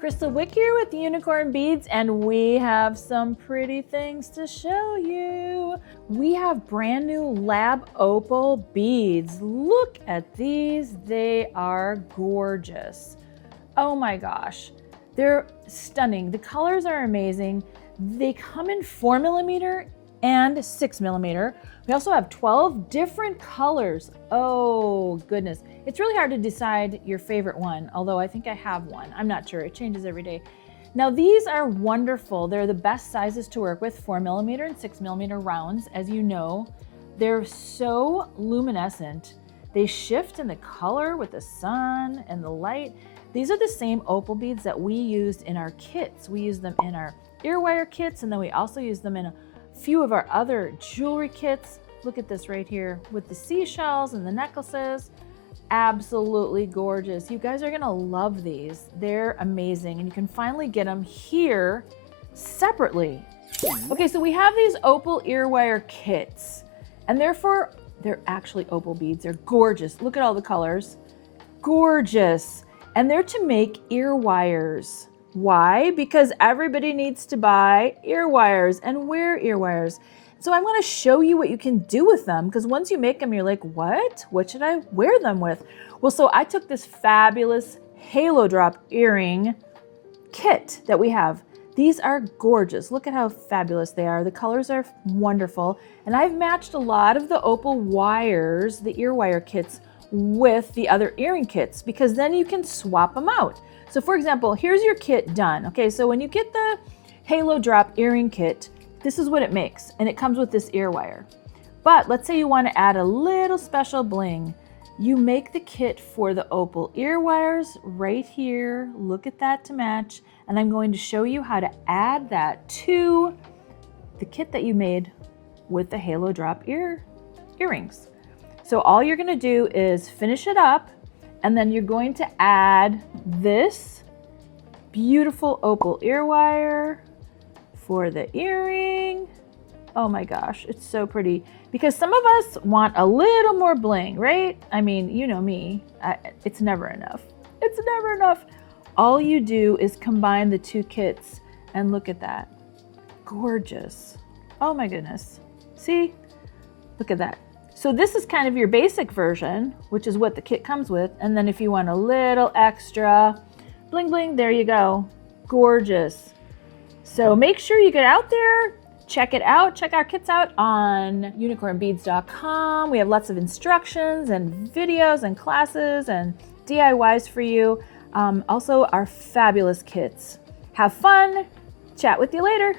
Kristal Wick here with Unicorne Beads, and we have some pretty things to show you. We have brand new lab opal beads. Look at these, they are gorgeous. Oh my gosh, they're stunning. The colors are amazing. They come in 4mm and 6mm. We also have 12 different colors. Oh goodness. It's really hard to decide your favorite one, although I think I have one. I'm not sure, it changes every day. Now these are wonderful. They're the best sizes to work with, 4mm and 6mm rounds, as you know. They're so luminescent. They shift in the color with the sun and the light. These are the same opal beads that we used in our kits. We use them in our earwire kits, and then we also use them in a few of our other jewelry kits. Look at this right here with the seashells and the necklaces. Absolutely gorgeous. You guys are gonna love these. They're amazing, and you can finally get them here separately. Okay, so we have these opal earwire kits, and they're actually opal beads. They're gorgeous. Look at all the colors. Gorgeous. And they're to make ear wires. Why? Because everybody needs to buy ear wires and wear ear wires. So I'm going to show you what you can do with them, because once you make them, you're like, what? What should I wear them with? Well, so I took this fabulous halo drop earring kit that we have. These are gorgeous. Look at how fabulous they are. The colors are wonderful. And I've matched a lot of the opal wires, the ear wire kits, with the other earring kits, because then you can swap them out. So for example, here's your kit done. Okay, so when you get the halo drop earring kit, this is what it makes, and it comes with this ear wire. But let's say you want to add a little special bling. You make the kit for the opal ear wires right here. Look at that to match. And I'm going to show you how to add that to the kit that you made with the halo drop earrings. So all you're going to do is finish it up, and then you're going to add this beautiful opal ear wire for the earring. Oh my gosh, it's so pretty. Because some of us want a little more bling, right? I mean, you know me, it's never enough. It's never enough. All you do is combine the two kits, and look at that. Gorgeous. Oh my goodness. See? Look at that. So this is kind of your basic version, which is what the kit comes with. And then if you want a little extra bling bling, there you go. Gorgeous. So make sure you get out there, check it out, check our kits out on unicornebeads.com. We have lots of instructions and videos and classes and DIYs for you. Also our fabulous kits. Have fun. Chat with you later.